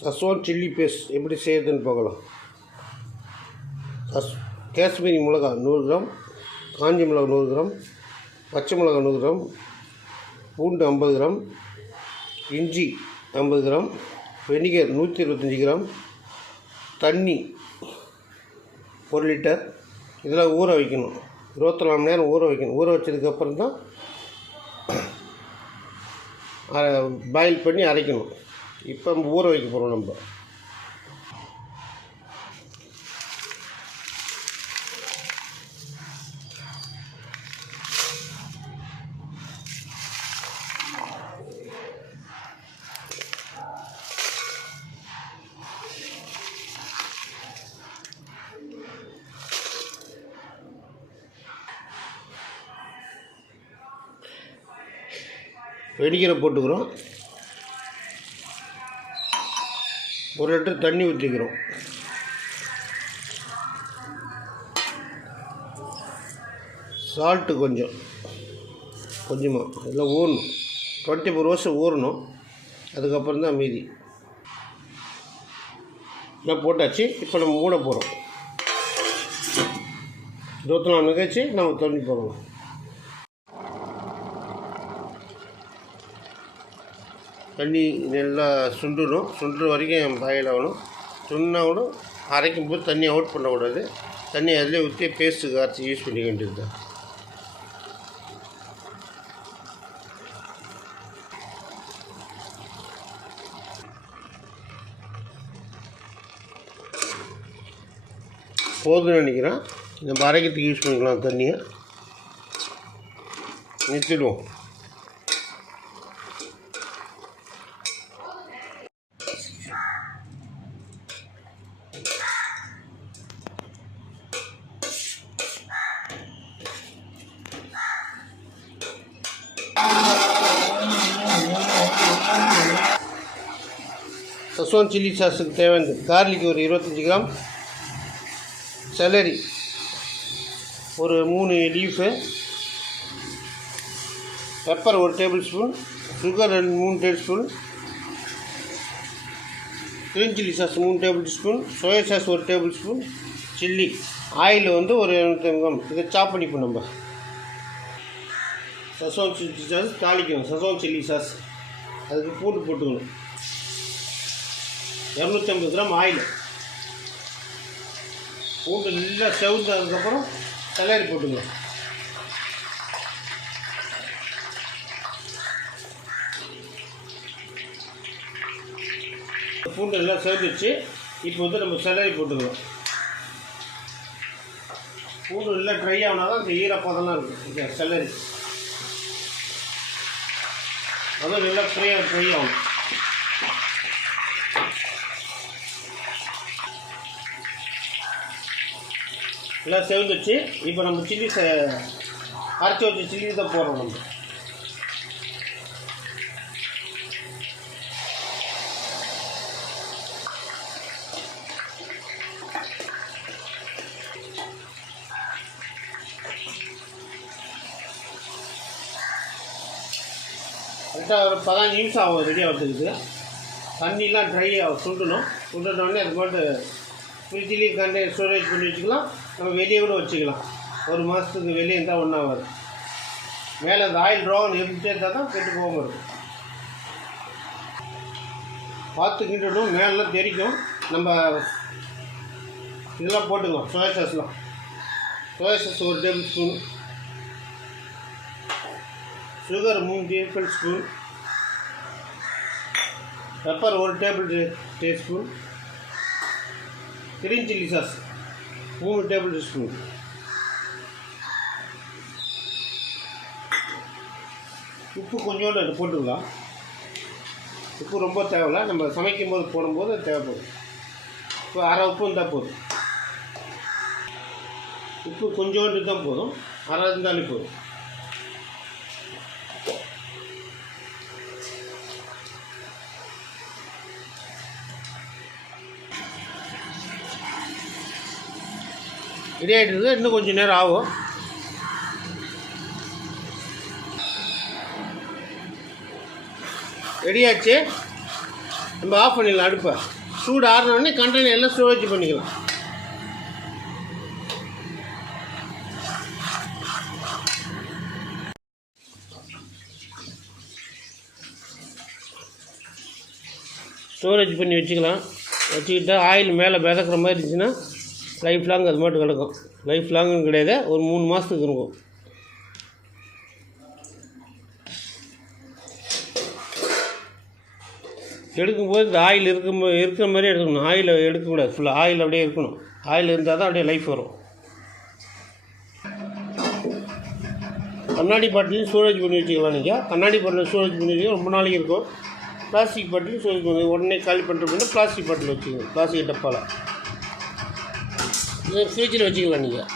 சஸ்வான் chilli paste எப்படி செய்யறதுன்னு பார்க்கலாம். காஷ்மீரி மிளகா 100 கிராம், காஞ்சி மிளகா 100 கிராம், பச்சை மிளகா 100 கிராம், பூண்டு 50 கிராம், இஞ்சி 50 கிராம், வெனிகர் 125 கிராம், தண்ணி 1 லிட்டர். இதெல்லாம் ஊற வைக்கணும். 24 மணி நேரம் ஊற வைக்கணும். ஊற வச்சதுக்கப்புறம் தான் பாயில் பண்ணி அரைக்கணும். இப்போ ஊற வைக்க போகிறோம் நம்ம. வெடிக்கிற போட்டுக்கிறோம். 1 லிட்டர் தண்ணி ஊற்றிக்கிறோம். சால்ட்டு கொஞ்சமாக எல்லாம் ஊறணும். 24 hours ஊறணும். அதுக்கப்புறம் தான் மீதி எல்லாம் போட்டாச்சு. இப்போ நம்ம மூட போகிறோம். 24 மணி கழிச்சு நம்ம தண்ணி போடணும். தண்ணி நல்லா சுண்டுடும். சுண்டுற வரைக்கும் பாயில் ஆகணும். சுண்ணா கூட அரைக்கும் போது தண்ணி அவுட் பண்ணக்கூடாது. தண்ணி அதிலே ஊற்றி பேஸ்ட்டுக்கு அரைச்சி யூஸ் பண்ணிக்க வேண்டியது தான். போதும்னு நினைக்கிறேன். நம்ம அரைக்கிறதுக்கு யூஸ் பண்ணிக்கலாம். தண்ணியை நிறுத்திடுவோம். சஸ்வான் சில்லி சாஸுக்கு தேவையானது கார்லிக் ஒரு 25 கிராம், செலரி ஒரு 3 leaf, pepper 1 table spoon, sugar 3 table spoon, green chilli sauce 3 table spoon, soya sauce 1 table spoon, chilli oil ஒரு 250 கிராம். இதை சாப் பண்ணிப்போம். நம்ம சஸ்வான் சில்லி சாஸ் தாளிக்கணும். சஸ்வான் சில்லி சாஸ் அதுக்கு பூண்டு போட்டுக்கணும். 250 கிராம் ஆயில். பூண்டு நல்லா செவந்ததுக்கப்புறம் செலரி போட்டுக்கணும். பூண்டு நல்லா செவந்துச்சு. இப்போ நம்ம செலரி போட்டுக்கலாம். பூண்டு நல்லா ட்ரை ஆனால் தான் இந்த ஈரப்பதம்லாம் இருக்கும். செலரி அதுவும் நல்லா ட்ரை ஆகும். எல்லாம் செவந்துச்சு. இப்போ நம்ம சில்லி அரைச்சி வச்ச சில்லி தான் போடுறோம். நம்ம கரெக்டாக ஒரு 15 நிமிஷம் ஆகும் ரெடி ஆகிறதுக்கு. தண்ணிலாம் ட்ரை ஆகும். சுண்டனோடனே அது போட்டு ஃப்ரிட்ஜிலேயே கண்டெய்னர் ஸ்டோரேஜ் பண்ணி வச்சுக்கலாம். நம்ம வெளியே கூட வச்சுக்கலாம். 1 மாதத்துக்கு வெளியே இருந்தால் ஒன்றும் ஆகாது. மேலே அந்த ஆயில் ரோகன் இருந்துகிட்டே இருந்தால் தான் கெட்டு போகாமல் இருக்கும். பார்த்து கிண்டணும். மேலெலாம் தெரிக்கும். நம்ம இதெல்லாம் போட்டுக்கலாம். Soya sauce 1 table spoon, sugar 3 table spoon, pepper 1 table teaspoon, green chilli sauce 3 table spoon, உப்பு கொஞ்சோண்டு அது போட்டுக்கலாம். உப்பு ரொம்ப தேவையில்ல. நம்ம சமைக்கும் போது போடும்போது தேவைப்படும். இப்போ அரை உப்பு இருந்தால் போதும். உப்பு கொஞ்சோண்டு தான் போதும். அரை இருந்தாலே போதும். ரெடி ஆகிடுது. இன்னும் கொஞ்சம் நேரம் ஆகும். ரெடியாச்சு. நம்ம ஆஃப் பண்ணிடலாம் அடுப்பை. சூடு ஆறினோடனே கண்டெய்னர் எல்லாம் ஸ்டோரேஜ் பண்ணிக்கலாம். ஸ்டோரேஜ் பண்ணி வச்சுக்கலாம். வச்சுக்கிட்டா ஆயில் மேலே மிதக்கிற மாதிரி இருந்துச்சுன்னா லைஃப் லாங் அது மட்டும் கிடக்கும். லைஃப் லாங்குன்னு கிடையாது, ஒரு 3 மாதத்துக்கு இருக்கும். எடுக்கும்போது இந்த ஆயில் இருக்கிற மாதிரி எடுக்கணும். ஆயில் எடுக்கக்கூடாது, ஃபுல்லாக ஆயில் அப்படியே இருக்கணும். ஆயில் இருந்தால் தான் அப்படியே லைஃப் வரும். கண்ணாடி பாட்டிலையும் ஸ்டோரேஜ் பண்ணி வச்சுக்கலாம். நீங்கள் கண்ணாடி பாட்டில் ஸ்டோரேஜ் பண்ணி வச்சுக்கலாம், ரொம்ப நாளைக்கு இருக்கும். பிளாஸ்டிக் பாட்டிலையும் ஸ்டோரேஜ் பண்ணி உடனே காலி பண்ணுறதுனா பிளாஸ்டிக் பாட்டில் வச்சுக்கோங்க. பிளாஸ்டிக் டப்பாவில் ஃப்ரிட்ஜில் வச்சுக்கலாம் நீங்கள்.